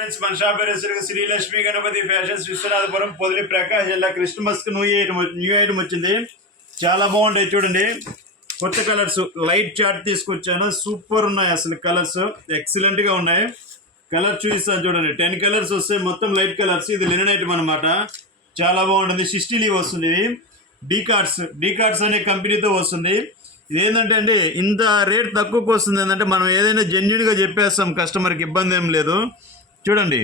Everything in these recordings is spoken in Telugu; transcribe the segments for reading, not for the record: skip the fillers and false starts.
ఫ్రెండ్స్ మన షాప్ పేరు శ్రీ లక్ష్మీ గణపతి ఫ్యాషన్స్ విశ్వనాథపురం పొదిలి ప్రకాశ్ జిల్లా క్రిస్మస్ న్యూ ఐటమ్ వచ్చింది. చాలా బాగుంటాయి చూడండి. కొత్త కలర్స్ లైట్ చార్ట్ తీసుకొచ్చాను. సూపర్ ఉన్నాయి, అసలు కలర్స్ ఎక్సలెంట్ గా ఉన్నాయి. కలర్ చూపిస్తాను చూడండి. 10 కలర్స్ వస్తాయి, మొత్తం లైట్ కలర్స్. ఇది లినెన్ ఐటమ్ అనమాట. చాలా బాగుంటుంది. 60 లీవ్ వస్తుంది. ఇది డీ కార్డ్స్ అనే కంపెనీతో వస్తుంది. ఇది ఏంటంటే అండి, ఇంత రేట్ తక్కువకి వస్తుంది. ఏంటంటే మనం ఏదైనా జెన్యున్ గా చెప్పేస్తాం, కస్టమర్కి ఇబ్బంది ఏం లేదు. చూడండి,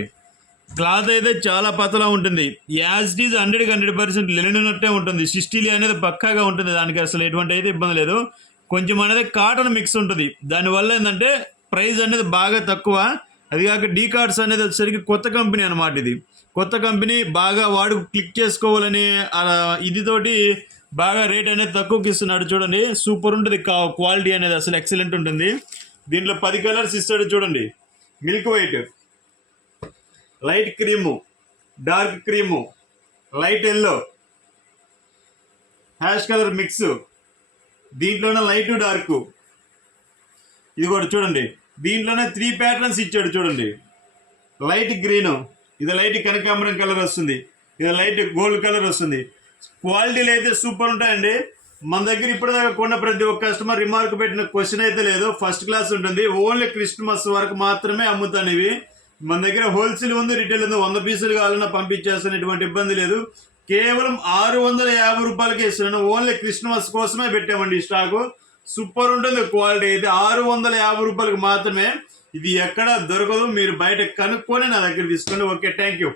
క్లాత్ అయితే చాలా పతలా ఉంటుంది. యాజ్ ఇట్ ఈజ్ 100% లినెన్ ఉన్నట్టే ఉంటుంది. 60 లీ అనేది పక్కాగా ఉంటుంది. దానికి అసలు ఎటువంటి అయితే ఇబ్బంది లేదు. కొంచెం అనేది కాటన్ మిక్స్ ఉంటుంది. దానివల్ల ఏంటంటే ప్రైస్ అనేది బాగా తక్కువ. అది కాక డీ కార్డ్స్ అనేది వచ్చేసరికి కొత్త కంపెనీ అనమాట. ఇది కొత్త కంపెనీ, బాగా వాడు క్లిక్ చేసుకోవాలని ఇదితోటి బాగా రేట్ అనేది తక్కువకి ఇస్తున్నాడు. చూడండి, సూపర్ ఉంటుంది. క్వాలిటీ అనేది అసలు ఎక్సలెంట్ ఉంటుంది. దీంట్లో 10 కలర్స్ ఇస్తాడు. చూడండి, milk white, light cream, dark cream, light yellow, ash colour mix, దీంట్లోనే లైట్ డార్క్. ఇది కూడా చూడండి, దీంట్లోనే 3 ప్యాటర్న్స్ ఇచ్చాడు. చూడండి, లైట్ గ్రీను, ఇది లైట్ కనకాంబరం కలర్ వస్తుంది, ఇది లైట్ గోల్డ్ కలర్ వస్తుంది. క్వాలిటీలు అయితే సూపర్ ఉంటాయండి. మన దగ్గర ఇప్పటిదాకా కొన్న ప్రతి ఒక్క కస్టమర్ రిమార్క్ పెట్టిన క్వశ్చన్ అయితే లేదు. ఫస్ట్ క్లాస్ ఉంటుంది. ఓన్లీ క్రిస్మస్ వరకు మాత్రమే అమ్ముతాను ఇవి. మన దగ్గర హోల్సేల్ ఉంది, రిటైల్ ఉంది. 100 పీసులు కావాలన్నా పంపించేస్తాను, ఎటువంటి ఇబ్బంది లేదు. కేవలం 650 రూపాయలకి ఇస్తున్నాను. ఓన్లీ క్రిస్మస్ కోసమే పెట్టామండి ఈ స్టాకు. సూపర్ ఉంటుంది క్వాలిటీ అయితే. 650 రూపాయలకి మాత్రమే. ఇది ఎక్కడ దొరకదు, మీరు బయట కనుక్కొని నా దగ్గర తీసుకోండి. Okay, thank you.